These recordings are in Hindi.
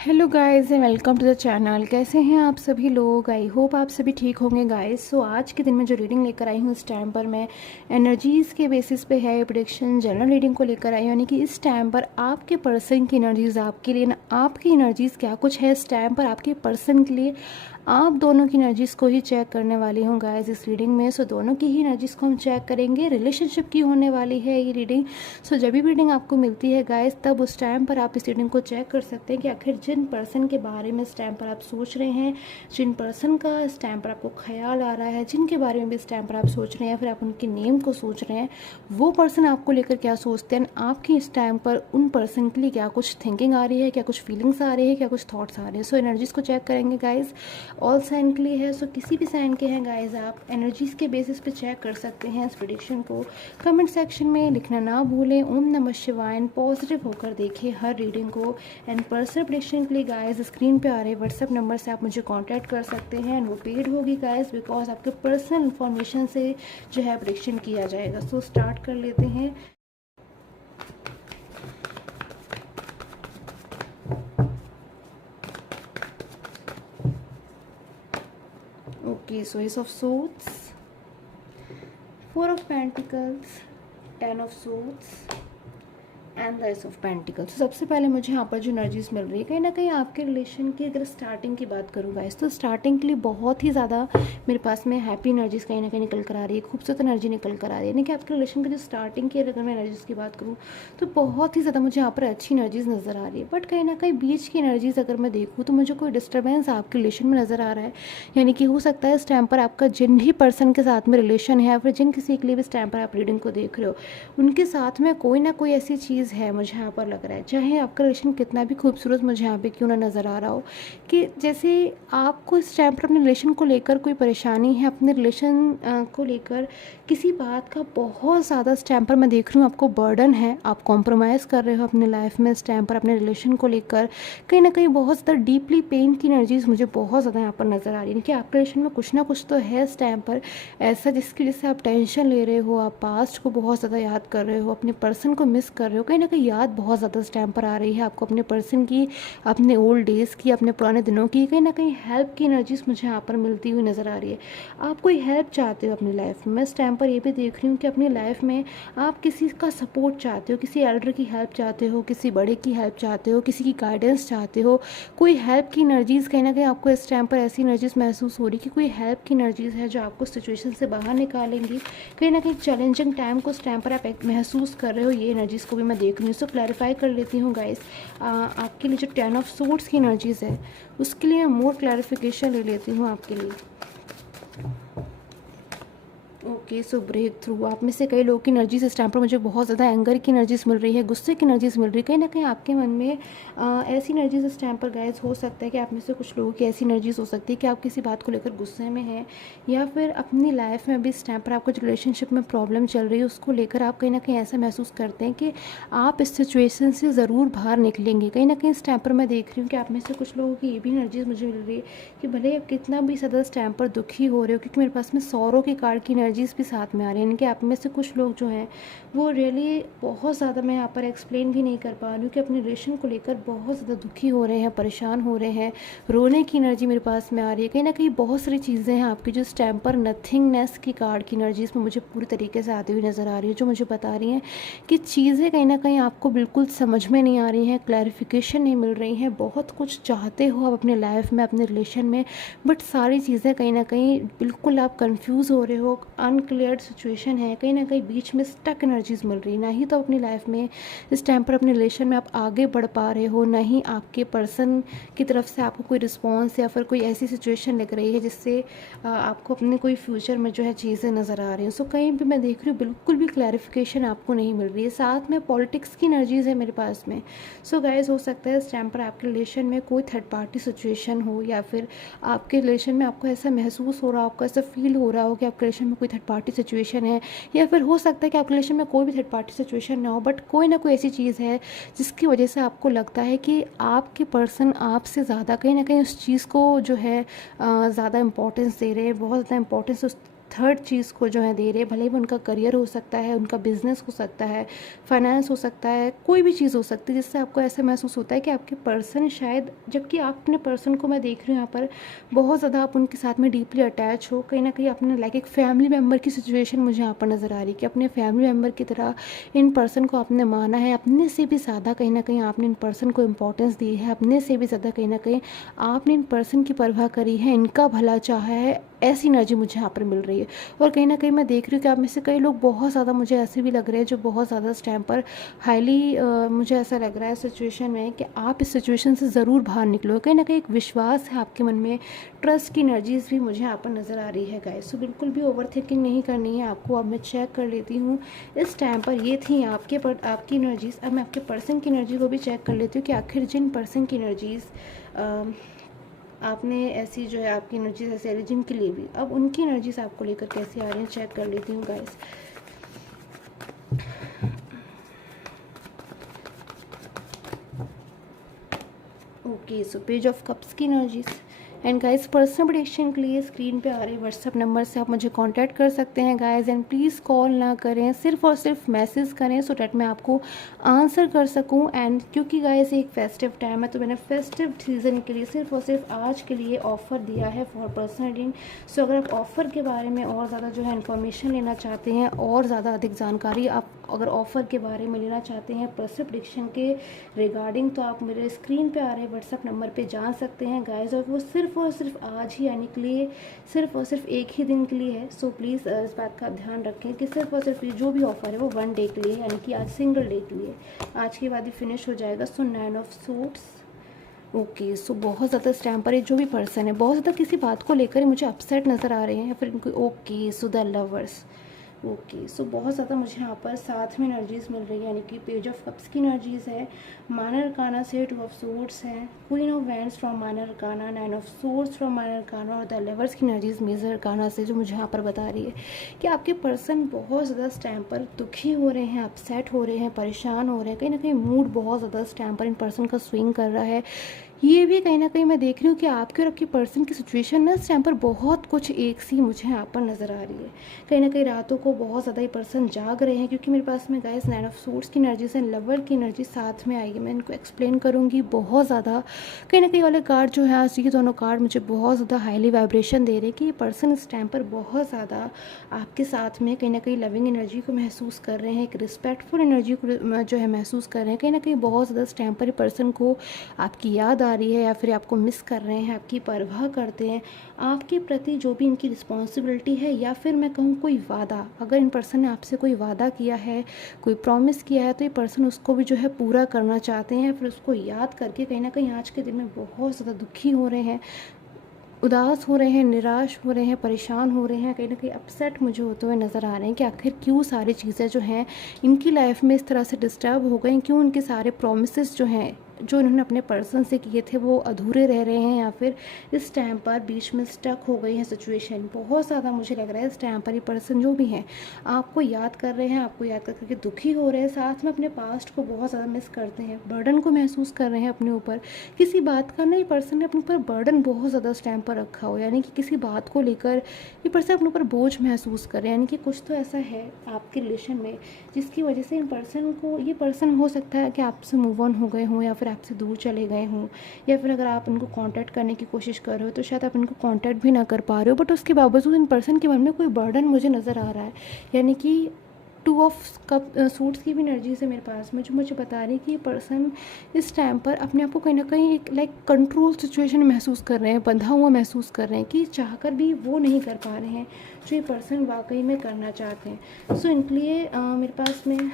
Hello guys and welcome to the channel. कैसे हैं आप सभी लोग? आई होप आप सभी ठीक होंगे गाइस। सो आज के दिन में जो रीडिंग लेकर आई हूँ, इस टाइम पर मैं एनर्जीज़ के बेसिस पे है प्रेडिक्शन जनरल रीडिंग को लेकर आई हूँ। यानी कि इस टाइम पर आपके पर्सन की एनर्जीज़ आपके लिए ना, आपकी एनर्जीज़ क्या कुछ है इस टाइम पर आपके पर्सन के लिए, आप दोनों की एनर्जीज़ को ही चेक करने वाली हूँ गाइस इस रीडिंग में। सो दोनों की ही एनर्जीज़ को हम चेक करेंगे। रिलेशनशिप की होने वाली है ये रीडिंग। सो जब भी रीडिंग आपको मिलती है गाइस, तब उस टाइम पर आप इस रीडिंग को चेक कर सकते हैं कि आखिर जिन पर्सन के बारे में इस टाइम पर आप सोच रहे हैं, जिन पर्सन का इस टाइम पर आपको ख्याल आ रहा है, जिनके बारे में भी इस टाइम पर आप सोच रहे हैं, फिर आप उनके नेम को सोच रहे हैं, वो पर्सन आपको लेकर क्या सोचते हैं, आपकी इस टाइम पर उन पर्सन के लिए क्या कुछ थिंकिंग आ रही है, क्या कुछ फीलिंग्स आ रही है, क्या कुछ थॉट्स आ रहे हैं। सो एनर्जीज़ को चेक करेंगे गाइज। ऑल साइन के लिए है, सो किसी भी साइन के हैं गाइज, आप एनर्जीज़ के बेसिस पे चेक कर सकते हैं इस प्रेडिक्शन को। कमेंट सेक्शन में लिखना ना भूलें। ओम नमः शिवाय। पॉजिटिव होकर देखिए हर रीडिंग को। एंड पर्सनल प्रेडिक्शन के लिए गाइज स्क्रीन पे आ रहे व्हाट्सएप नंबर से आप मुझे कांटेक्ट कर सकते हैं। एंड वो पेड होगी गाइज, बिकॉज आपके पर्सनल इंफॉर्मेशन से जो है प्रेडिक्शन किया जाएगा। सो स्टार्ट कर लेते हैं। Okay, so S of swords, four of pentacles, ten of swords and the S of pentacles. सबसे पहले मुझे यहाँ पर जो एनर्जीज मिल रही है, कहीं ना कहीं आपके रिलेशन की अगर स्टार्टिंग की बात करूँ गाइस, तो स्टार्टिंग के लिए बहुत ही ज़्यादा मेरे पास में हैप्पी एनर्जीज कहीं ना कहीं निकल कर आ रही है, खूबसूरत एनर्जी निकल कर आ रही है। यानी कि आपके रिलेशन की जो स्टार्टिंग की अगर मैं एनर्जीज की बात करूँ, तो बहुत ही ज़्यादा मुझे यहाँ पर अच्छी एनर्जीज नज़र आ रही है। बट कहीं ना कहीं बीच की एनर्जीज अगर मैं देखूँ, तो मुझे कोई डिस्टर्बेंस आपके रिलेशन में नज़र आ रहा है। यानी कि हो सकता है इस टाइम पर आपका जिन भी पर्सन के साथ में रिलेशन है, या फिर जिन किसी के लिए भी इस टाइम पर आप रीडिंग को देख रहे हो, उनके साथ में कोई ना कोई ऐसी चीज़ है, मुझे यहाँ पर लग रहा है, चाहे आपका रिलेशन कितना भी खूबसूरत मुझे यहाँ पे क्यों ना नज़र आ रहा हो, कि जैसे आपको इस टाइम पर अपने रिलेशन को लेकर कोई परेशानी है, अपने रिलेशन को लेकर किसी बात का बहुत ज़्यादा इस टाइम पर मैं देख रही हूँ आपको बर्डन है। आप कॉम्प्रोमाइज़ कर रहे हो अपने लाइफ में इस टाइम पर अपने रिलेशन को लेकर। कहीं ना कहीं बहुत ज़्यादा डीपली पेन की एनर्जीज मुझे बहुत ज़्यादा यहाँ पर नज़र आ रही है कि आपके रिलेशन में कुछ ना कुछ तो है इस टाइम पर ऐसा, जिसकी वजह से आप टेंशन ले रहे हो, आप पास्ट को बहुत ज़्यादा याद कर रहे हो, अपने पर्सन को मिस कर रहे हो। कहीं ना कहीं याद बहुत ज़्यादा इस टाइम पर आ रही है आपको अपने पर्सन की, अपने ओल्ड डेज़ की, अपने पुराने दिनों की। कहीं ना कहीं हेल्प की एनर्जीज मुझे यहाँ पर मिलती हुई नज़र आ रही है। आप कोई हेल्प चाहते हो अपनी लाइफ में। मैं इस टाइम पर ये भी देख रही हूँ कि अपनी लाइफ में आप किसी का सपोर्ट चाहते हो, किसी एल्डर की हेल्प चाहते हो, किसी बड़े की हेल्प चाहते हो, किसी की गाइडेंस चाहते हो। कोई हेल्प की एनर्जीज़ कहीं ना कहीं आपको इस टाइम पर ऐसी एनर्जीज महसूस हो रही कि कोई हेल्प की एनर्जीज़ है जो आपको सिचुएशन से बाहर निकालेंगी। कहीं ना कहीं चैलेंजिंग टाइम को इस टाइम पर आप महसूस कर रहे हो, ये एनर्जीज़ को भी मैं देख रही हूँ। सो क्लैरिफाई कर लेती हूँ गाइस। आपके लिए जो 10 ऑफ सोर्ड्स की एनर्जीज़ है, उसके लिए मैं मोर क्लैरिफिकेशन ले लेती हूँ आपके लिए। Okay, so break through. आप में से कई लोगों की एनर्जीज इस टाइम पर मुझे बहुत ज़्यादा एंगर की एनर्जीज मिल रही है, गुस्से की एनर्जीज मिल रही है। कहीं ना कहीं आपके मन में ऐसी एनर्जीज इस टाइम पर गाइस हो सकता है कि आप में से कुछ लोगों की ऐसी एनर्जीज हो सकती है कि आप किसी बात को लेकर गुस्से में हैं, या फिर अपनी लाइफ में भी इस टाइम पर आपको जो रिलेशनशिप में प्रॉब्लम चल रही है उसको लेकर आप कहीं ना कहीं ऐसा महसूस करते हैं कि आप इस सिचुएशन से ज़रूर बाहर निकलेंगे। कहीं ना कहीं इस टाइम पर मैं देख रही हूँ कि आप में से कुछ लोगों की ये भी एनर्जीज मुझे मिल रही है कि भले आप कितना भी ज़्यादा इस टाइम पर दुखी हो रहे हो, क्योंकि मेरे पास में सौरों की कार्ड की एनर्जीज भी साथ में आ रही है। यानी कि आप में से कुछ लोग जो हैं वो रियली बहुत ज़्यादा, मैं यहाँ पर एक्सप्लेन भी नहीं कर पा रही हूँ, कि अपने रिलेशन को लेकर बहुत ज़्यादा दुखी हो रहे हैं, परेशान हो रहे हैं, रोने की एनर्जी मेरे पास में आ रही है। कहीं ना कहीं बहुत सारी चीज़ें हैं आपकी जो इस टाइम पर नथिंगनेस की कार्ड की एनर्जीज में मुझे पूरी तरीके से आती हुई नज़र आ रही है, जो मुझे बता रही हैं कि चीज़ें कहीं ना कहीं आपको बिल्कुल समझ में नहीं आ रही हैं, क्लैरिफिकेशन नहीं मिल रही हैं। बहुत कुछ चाहते हो आप अपने लाइफ में, अपने रिलेशन में, बट सारी चीज़ें कहीं ना कहीं बिल्कुल आप कंफ्यूज हो रहे हो, अनक्लियर सिचुएशन है, कहीं ना कहीं बीच में स्टक एनर्जीज मिल रही है। ना ही तो अपनी लाइफ में इस टाइम पर अपने रिलेशन में आप आगे बढ़ पा रहे हो, ना ही आपके पर्सन की तरफ से आपको कोई रिस्पॉन्स या फिर कोई ऐसी सिचुएशन लग रही है जिससे आपको अपने कोई फ्यूचर में जो है चीज़ें नज़र आ रही हैं। सो कहीं भी मैं देख रही हूँ बिल्कुल भी क्लैरिफिकेशन आपको नहीं मिल रही है। साथ में पॉलिटिक्स की एनर्जीज है मेरे पास में। सो गाइस, हो सकता है इस टाइम पर आपके रिलेशन में कोई थर्ड पार्टी सिचुएशन हो, या फिर आपके रिलेशन में आपको ऐसा महसूस हो रहा हो, आपको ऐसा फील हो रहा हो कि आपके रिलेशन में कोई थर्ड पार्टी सिचुएशन है, या फिर हो सकता है कि आपके रिलेशन में कोई भी थर्ड पार्टी सिचुएशन ना हो, बट कोई ना कोई ऐसी चीज़ है जिसकी वजह से आपको लगता है कि आपके पर्सन आपसे ज़्यादा कहीं ना कहीं उस चीज़ को जो है ज़्यादा इंपॉर्टेंस दे रहे हैं, बहुत ज़्यादा इंपॉर्टेंस उस थर्ड चीज़ को जो है दे रहे हैं, भले ही वो उनका करियर हो सकता है, उनका बिजनेस हो सकता है, फाइनेंस हो सकता है, कोई भी चीज़ हो सकती है जिससे आपको ऐसा महसूस होता है कि आपके पर्सन शायद, जबकि आप अपने पर्सन को मैं देख रही हूँ यहाँ पर बहुत ज़्यादा आप उनके साथ में डीपली अटैच हो, कहीं ना कहीं अपने लाइक एक फैमिली मेम्बर की सिचुएशन मुझे यहाँ पर नज़र आ रही है कि अपने फैमिली मेम्बर की तरह इन पर्सन को आपने माना है, अपने से भी ज़्यादा कहीं ना कहीं आपने इन पर्सन को इम्पोर्टेंस दी है, अपने से भी ज़्यादा कहीं ना कहीं आपने इन पर्सन की परवाह करी है, इनका भला चाहा है, ऐसी एनर्जी मुझे यहाँ पर मिल रही है। और कहीं ना कहीं मैं देख रही हूँ कि आप में से कई लोग बहुत ज़्यादा मुझे ऐसे भी लग रहे हैं जो बहुत ज़्यादा इस टाइम पर हाईली मुझे ऐसा लग रहा है सिचुएशन में कि आप इस सिचुएशन से ज़रूर बाहर निकलो। कहीं ना कहीं एक विश्वास है आपके मन में, ट्रस्ट की एनर्जीज भी मुझे यहाँ पर नज़र आ रही है गाइस। सो बिल्कुल भी ओवर थिंकिंग नहीं करनी है आपको। अब मैं चेक कर लेती हूँ इस टाइम पर, ये थी आपकी एनर्जीज। अब मैं आपके पर्सन की एनर्जी को भी चेक कर लेती हूँ कि आखिर जिन पर्सन की एनर्जीज़ आपने ऐसी जो है आपकी एनर्जीज ऐसे आ रही जिनके लिए भी, अब उनकी एनर्जीज आपको लेकर कैसे आ रही हैं चेक कर लेती हूँ guys. Okay, so page of cups की energies. And guys personal prediction के लिए स्क्रीन पे आ रहे व्हाट्सअप नंबर से आप मुझे कांटेक्ट कर सकते हैं गाइस। एंड प्लीज़ कॉल ना करें, सिर्फ और सिर्फ मैसेज करें सो डैट मैं आपको आंसर कर सकूं। एंड क्योंकि गाइस एक फेस्टिव टाइम है तो मैंने फेस्टिव सीज़न के लिए सिर्फ और सिर्फ आज के लिए ऑफ़र दिया है फॉर पर्सनल रीडिंग। सो अगर आप ऑफ़र के बारे में और ज़्यादा जो है इन्फॉर्मेशन लेना चाहते हैं और ज़्यादा अधिक जानकारी आप अगर ऑफ़र के बारे में लेना चाहते हैं पर्सनल प्रेडिक्शन के रिगार्डिंग, तो आप मेरे स्क्रीन पे आ रहे व्हाट्सअप नंबर पे जा सकते हैं गाइस। और वो सिर्फ और सिर्फ आज ही यानी के लिए सिर्फ और सिर्फ एक ही दिन के लिए है। सो प्लीज़ इस बात का ध्यान रखें कि सिर्फ और सिर्फ ये जो भी ऑफ़र है वो 1 डे के लिए, यानी कि आज सिंगल डे के लिए, आज के बाद ही फिनिश हो जाएगा। सो 9 ऑफ सूट्स। ओके, सो बहुत ज़्यादा इस टाइम पर ये जो भी पर्सन है बहुत ज़्यादा किसी बात को लेकर ही मुझे अपसेट नज़र आ रहे हैं या फिर इनको। Okay, so the lovers. Okay, so बहुत ज़्यादा मुझे यहाँ पर साथ में एनर्जीज मिल रही है, यानी कि पेज ऑफ कप्स की एनर्जीज है, माइनर अरकाना से 2 ऑफ सोर्ड्स है, queen of wands from minor arcana, 9 of swords from minor arcana और द लवर्स की एनर्जीज मेजर अरकाना से, जो मुझे यहाँ पर बता रही है कि आपके पर्सन बहुत ज़्यादा इस टाइम पर दुखी हो रहे हैं, अपसेट हो रहे हैं, परेशान हो रहे हैं, कहीं ना कहीं मूड बहुत ज़्यादा इस टाइम पर इन पर्सन का स्विंग कर रहा है। ये भी कहीं ना कहीं मैं देख रही हूँ कि आपके और आपके पर्सन की सिचुएशन ना इस टाइम पर बहुत कुछ एक सी मुझे यहाँ पर नज़र आ रही है। कहीं ना कहीं रातों को बहुत ज़्यादा ये पर्सन जाग रहे हैं क्योंकि मेरे पास में गाइस 9 ऑफ सोर्ड्स की एनर्जी से लवर की एनर्जी साथ में आएगी। मैं इनको एक्सप्लेन करूँगी बहुत ज़्यादा। कहीं ना कहीं वाले कार्ड जो है आज ये दोनों कार्ड मुझे बहुत ज़्यादा हाईली वाइब्रेशन दे रहे हैं कि ये पर्सन इस टाइम पर बहुत ज़्यादा आपके साथ में कहीं ना कहीं लविंग एनर्जी को महसूस कर रहे हैं, एक रिस्पेक्टफुल एनर्जी को जो है महसूस कर रहे हैं। कहीं ना कहीं बहुत ज़्यादा इस टाइम पर ये पर्सन को आपकी याद आ रही है या फिर आपको मिस कर रहे हैं, आपकी परवाह करते हैं, आपके प्रति जो भी इनकी रिस्पॉन्सिबिलिटी है या फिर मैं कहूँ कोई वादा, अगर इन पर्सन ने आपसे कोई वादा किया है, कोई प्रॉमिस किया है तो ये पर्सन उसको भी जो है पूरा करना चाहते हैं। फिर उसको याद करके कहीं ना कहीं आज के दिन में बहुत ज़्यादा दुखी हो रहे हैं, उदास हो रहे हैं, निराश हो रहे हैं, परेशान हो रहे हैं, कहीं ना कहीं अपसेट मुझे होते हुए नज़र आ रहे हैं कि आखिर क्यों सारी चीज़ें जो हैं इनकी लाइफ में इस तरह से डिस्टर्ब हो गई, क्यों उनके सारे प्रॉमिसेस जो हैं जो इन्होंने अपने पर्सन से किए थे वो अधूरे रह रहे हैं या फिर इस टाइम पर बीच में स्टक हो गई है सिचुएशन। बहुत ज़्यादा मुझे लग रहा है इस टाइम पर ये पर्सन जो भी हैं आपको याद कर रहे हैं, आपको याद करके दुखी हो रहे हैं, साथ में अपने पास्ट को बहुत ज़्यादा मिस करते हैं, बर्डन को महसूस कर रहे हैं अपने ऊपर। किसी बात का ना ये पर्सन ने अपने ऊपर बर्डन बहुत ज़्यादा इस टाइम पर रखा हो, यानी कि किसी बात को लेकर ये पर्सन अपने ऊपर बोझ महसूस कर रहे हैं, यानी कि कुछ तो ऐसा है आपके रिलेशन में जिसकी वजह से इन पर्सन को, ये पर्सन हो सकता है कि आपसे मूव ऑन हो गए हों या फिर आपसे दूर चले गए हों, या फिर अगर आप उनको कांटेक्ट करने की कोशिश कर रहे हो तो शायद आप उनको कांटेक्ट भी ना कर पा रहे हो, बट उसके बावजूद इन पर्सन के मन में कोई बर्डन मुझे नज़र आ रहा है। यानी कि 2 ऑफ कप सूट्स की भी एनर्जी से मेरे पास में जो मुझे बता रही है कि ये पर्सन इस टाइम पर अपने आप को कहीं ना कहीं एक लाइक कंट्रोल सिचुएशन महसूस कर रहे हैं, बंधा हुआ महसूस कर रहे हैं कि चाहकर भी वो नहीं कर पा रहे हैं जो ये पर्सन वाकई में करना चाहते हैं। सो इनके लिए मेरे पास में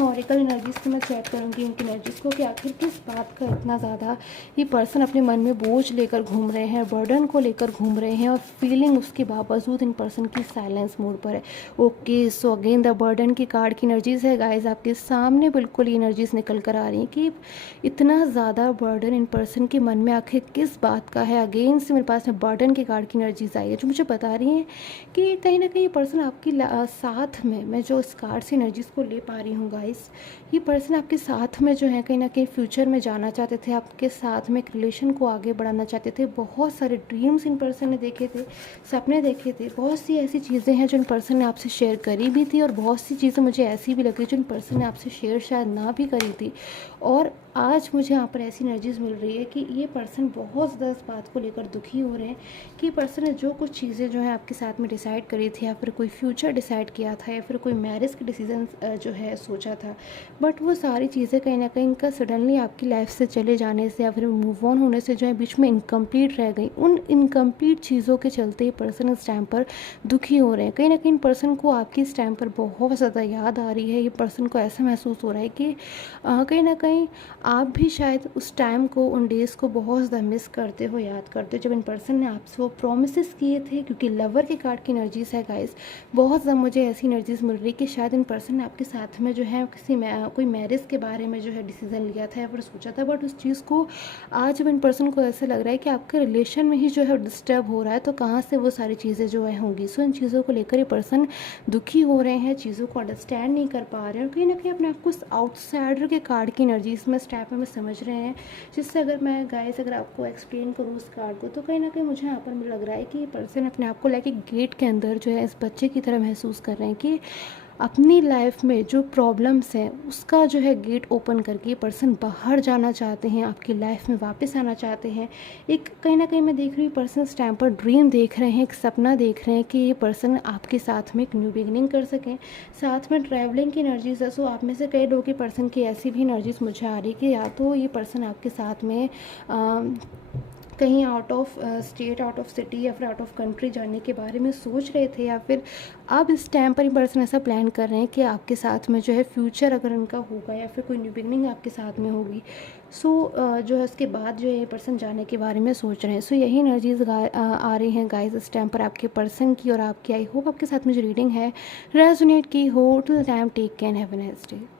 ऑरिकल एनर्जीज़ से मैं चेक करूँगी उनकी एनर्जीज़ को कि आखिर किस बात का इतना ज़्यादा ये पर्सन अपने मन में बोझ लेकर घूम रहे हैं, बर्डन को लेकर घूम रहे हैं और फीलिंग उसके बावजूद इन पर्सन की साइलेंस मोड पर है। Okay, so again the burden की कार्ड की एनर्जीज़ है गाइज आपके सामने, बिल्कुल ये एनर्जीज़ निकल कर आ रही हैं कि इतना ज़्यादा बर्डन इन पर्सन के मन में आखिर किस बात का है। अगेन से मेरे पास में बर्डन की कार्ड की एनर्जीज़ आई है जो मुझे बता रही हैं कि कहीं ना कहीं ये पर्सन आपकी साथ में, मैं जो इस कार्ड से एनर्जीज़ को ले पा रही हूँ गाइज, गाइस, ये पर्सन आपके साथ में जो है कहीं ना कहीं फ्यूचर में जाना चाहते थे, आपके साथ में एक रिलेशन को आगे बढ़ाना चाहते थे। बहुत सारे ड्रीम्स इन पर्सन ने देखे थे, सपने देखे थे, बहुत सी ऐसी चीज़ें हैं जो इन पर्सन ने आपसे शेयर करी भी थी और बहुत सी चीज़ें मुझे ऐसी भी लगी जो इन पर्सन ने आपसे शेयर शायद ना भी करी थी। और आज मुझे यहाँ पर ऐसी एनर्जीज मिल रही है कि ये पर्सन बहुत ज़्यादा इस बात को लेकर दुखी हो रहे हैं कि पर्सन ने जो कुछ चीज़ें जो है आपके साथ में डिसाइड करी थी, या फिर कोई फ्यूचर डिसाइड किया था, या फिर कोई मैरिज का डिसीजन जो है सोचा था, बट वो सारी चीज़ें कहीं ना कहीं का सडनली आपकी लाइफ से चले जाने से या फिर मूव ऑन होने से जो है बीच में इनकम्प्लीट रह गई। उन इनकम्प्लीट चीज़ों के चलते ये पर्सन इस टाइम पर दुखी हो रहे हैं। कहीं ना कहीं पर्सन को आपकी इस टाइम पर बहुत ज़्यादा याद आ रही है। ये पर्सन को ऐसा महसूस हो रहा है कि कहीं ना कहीं आप भी शायद उस टाइम को, उन डेज़ को बहुत ज़्यादा मिस करते हो, याद करते हो जब इन पर्सन ने आपसे वो प्रोमिस किए थे। क्योंकि लवर के कार्ड की एनर्जीज है गाइस, बहुत ज़्यादा मुझे ऐसी एनर्जीज मिल रही है कि शायद इन पर्सन ने आपके साथ में जो है कोई मैरिज के बारे में जो है डिसीजन लिया था या फिर सोचा था, बट उस चीज़ को आज जब इन पर्सन को ऐसा लग रहा है कि आपके रिलेशन में ही जो है डिस्टर्ब हो रहा है, तो कहाँ से वो सारी चीज़ें जो है होंगी। सो इन चीज़ों को लेकर ये पर्सन दुखी हो रहे हैं, चीज़ों को अंडरस्टैंड नहीं कर पा रहे हैं और कहीं ना कहीं अपने आप को उस आउटसाइडर के कार्ड की एनर्जीज में इस टाइप में समझ रहे हैं। जिससे अगर मैं गाइस अगर आपको एक्सप्लेन करूँ उस कार्ड को, तो कहीं ना कहीं मुझे यहाँ पर मुझे लग रहा है कि ये पर्सन अपने आप को लाइक एक गेट के अंदर जो है इस बच्चे की तरह महसूस कर रहे हैं कि अपनी लाइफ में जो प्रॉब्लम्स हैं उसका जो है गेट ओपन करके ये पर्सन बाहर जाना चाहते हैं, आपकी लाइफ में वापस आना चाहते हैं। एक कहीं ना कहीं मैं देख रही हूँ पर्सन इस टाइम पर ड्रीम देख रहे हैं, एक सपना देख रहे हैं कि ये पर्सन आपके साथ में एक न्यू बिगनिंग कर सकें। साथ में ट्रैवलिंग की एनर्जीज है। सो आप में से कई लोगों की पर्सन की ऐसी भी एनर्जीज मुझे आ रही है कि या तो ये पर्सन आपके साथ में कहीं out of state, out of city या फिर आउट ऑफ कंट्री जाने के बारे में सोच रहे थे, या फिर अब इस टाइम पर ये पर्सन ऐसा प्लान कर रहे हैं कि आपके साथ में जो है फ्यूचर अगर उनका होगा या फिर कोई न्यू बिगनिंग आपके साथ में होगी, सो जो है उसके बाद जो है ये पर्सन जाने के बारे में सोच रहे हैं। सो यही एनर्जीज आ रही हैं गाइस इस टाइम पर आपके पर्सन की और आपकी। आई होप आपके साथ में जो रीडिंग है रेजोनेट की हो। Till time take care, have a nice day.